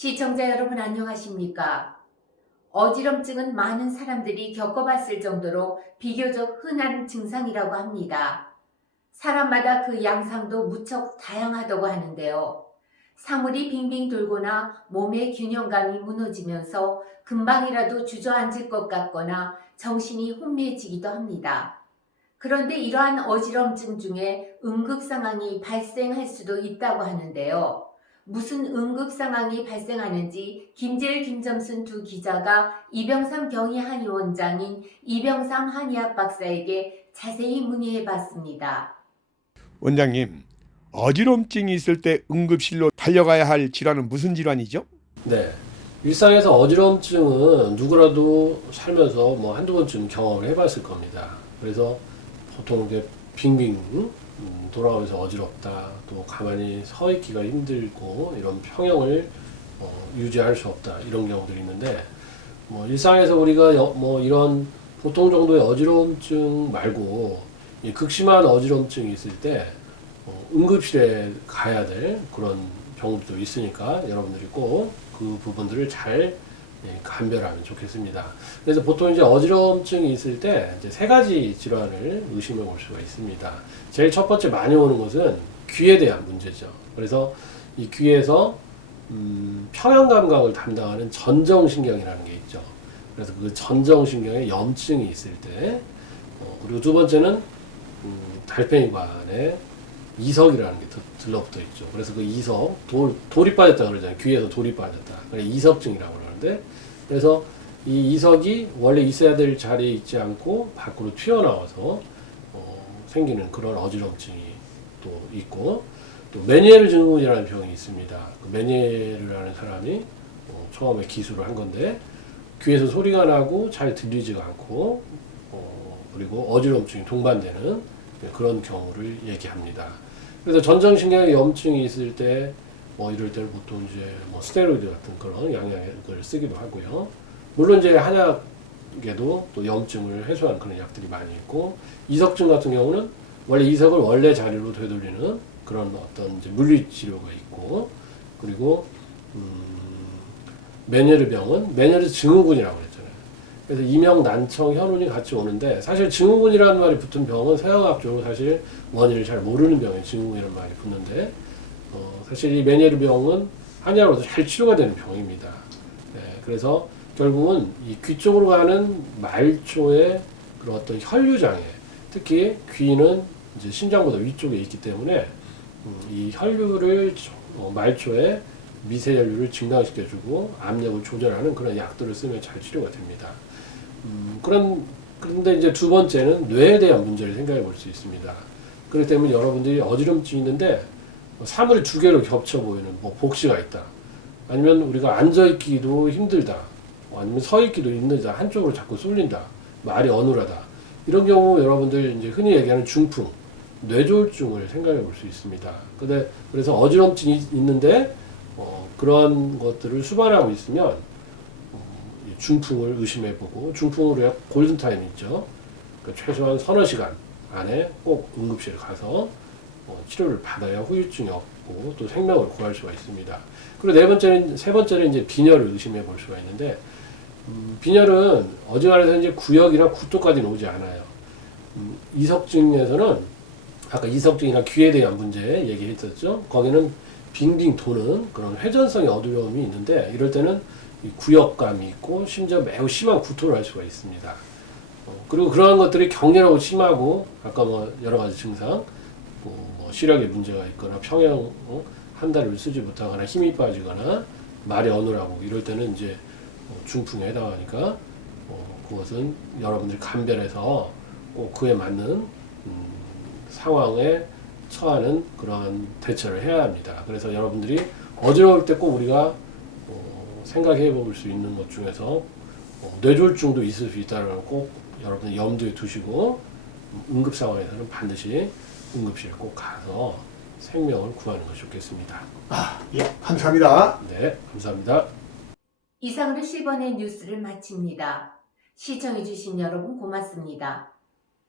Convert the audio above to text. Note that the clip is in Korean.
시청자 여러분 안녕하십니까? 어지럼증은 많은 사람들이 겪어봤을 정도로 비교적 흔한 증상이라고 합니다. 사람마다 그 양상도 무척 다양하다고 하는데요. 사물이 빙빙 돌거나 몸의 균형감이 무너지면서 금방이라도 주저앉을 것 같거나 정신이 혼미해지기도 합니다. 그런데 이러한 어지럼증 중에 응급 상황이 발생할 수도 있다고 하는데요. 무슨 응급 상황이 발생하는지 김재일, 김점순 두 기자가 이병삼 경희한의 원장인 이병삼 한의학 박사에게 자세히 문의해 봤습니다. 원장님, 어지럼증이 있을 때 응급실로 달려가야 할 질환은 무슨 질환이죠? 네. 일상에서 어지럼증은 누구라도 살면서 뭐 한두 번쯤 경험을 해봤을 겁니다. 그래서 보통 이제 빙빙 음, 돌아오면서 어지럽다, 또 가만히 서 있기가 힘들고 이런 평형을 어, 유지할 수 없다 이런 경우들이 있는데 뭐 일상에서 우리가 여- 뭐 이런 보통 정도의 어지럼증 말고 이 극심한 어지럼증이 있을 때 어, 응급실에 가야 될 그런 병도 있으니까 여러분들이 꼭 그 부분들을 잘 예, 감별하면 좋겠습니다. 그래서 보통 이제 어지럼증이 있을 때 이제 세 가지 질환을 의심해 볼 수가 있습니다. 제일 첫 번째 많이 오는 것은 귀에 대한 문제죠. 그래서 이 귀에서 음, 평형 감각을 담당하는 전정신경이라는 게 있죠. 그래서 그 전정신경에 염증이 있을 때, 어, 그리고 두 번째는 음, 달팽이관에 이석이라는 게 들- 들러붙어 있죠. 그래서 그 이석, 돌, 돌이 빠졌다 그러잖아요. 귀에서 돌이 빠졌다. 그래 이석증이라고 그러 는데, 그래서 이 이석이 원래 있어야 될 자리에 있지 않고 밖으로 튀어나와서 어, 생기는 그런 어지럼증이 또 있고, 또 메니에르 증후군이라는 병이 있습니다. 그 메니에르라는 사람이 어, 처음에 기술을 한 건데, 귀에서 소리가 나고 잘 들리지가 않고, 어, 그리고 어지럼증이 동반되는 그런 경우를 얘기합니다. 그래서 전정신경에 염증이 있을 때, 뭐 이럴 때는 보통 이제 뭐 스테로이드 같은 그런 양약을 쓰기도 하고요. 물론 이제 한약에도 또 염증을 해소하는 그런 약들이 많이 있고, 이석증 같은 경우는 원래 이석을 원래 자리로 되돌리는 그런 어떤 이제 물리 치료가 있고, 그리고 음, 메니에르 병은 메니에르 증후군이라고 그랬잖아요. 그래서 이명, 난청, 현운이 같이 오는데 사실 증후군이라는 말이 붙은 병은 서양학적으로 사실 원인을 잘 모르는 병에 증후군이라는 말이 붙는데 어, 사실 이 메니에르 병은 한약으로도 잘 치료가 되는 병입니다. 네, 그래서 결국은 이 귀 쪽으로 가는 말초의 그런 어떤 혈류 장애, 특히 귀는 이제 심장보다 위쪽에 있기 때문에 음, 이 혈류를 저- 어, 말초에 미세 혈류를 증강시켜주고 압력을 조절하는 그런 약들을 쓰면 잘 치료가 됩니다. 음, 그런 그런데 이제 두 번째는 뇌에 대한 문제를 생각해 볼 수 있습니다. 그렇기 때문에 여러분들이 어지럼증이 있는데 뭐 사물이 두 개로 겹쳐 보이는 뭐 복시가 있다. 아니면 우리가 앉아 있기도 힘들다. 뭐 아니면 서 있기도 힘들다. 한쪽으로 자꾸 쏠린다. 말이 어눌하다. 이런 경우 여러분들 이제 흔히 얘기하는 중풍, 뇌졸중을 생각해 볼 수 있습니다. 근데 그래서 어지럼증이 있는데 어, 그런 것들을 수반하고 있으면 어, 이 중풍을 의심해 보고 중풍으로 골든타임 있죠. 그러니까 최소한 서너 시간 안에 꼭 응급실에 가서 어, 치료를 받아야 후유증이 없고 또 생명을 구할 수가 있습니다. 그리고 네 번째는 세 번째는 이제 빈혈을 의심해 볼 수가 있는데 음, 빈혈은 어지간해서 이제 구역이나 구토까지는 오지 않아요. 음, 이석증에서는 아까 이석증이나 귀에 대한 문제 얘기했었죠. 거기는 빙빙 도는 그런 회전성의 어두움이 있는데 이럴 때는 이 구역감이 있고 심지어 매우 심한 구토를 할 수가 있습니다. 어, 그리고 그러한 것들이 격렬하고 심하고 아까 뭐 여러 가지 증상, 뭐, 뭐 시력에 문제가 있거나 평형 어, 한 달을 쓰지 못하거나 힘이 빠지거나 말이 어눌하고 이럴 때는 이제 어, 중풍에 해당하니까 어, 그것은 여러분들이 감별해서 꼭 그에 맞는 음, 상황에 처하는 그러한 대처를 해야 합니다. 그래서 여러분들이 어지러울 때 꼭 우리가 어, 생각해 볼 수 있는 것 중에서 어, 뇌졸중도 있을 수 있다는 걸 꼭 여러분들 염두에 두시고 음, 응급 상황에서는 반드시 응급실 꼭 가서 생명을 구하는 것이 좋겠습니다. 아, 예, 감사합니다. 네, 감사합니다. 이상으로 10번의 뉴스를 마칩니다. 시청해주신 여러분 고맙습니다.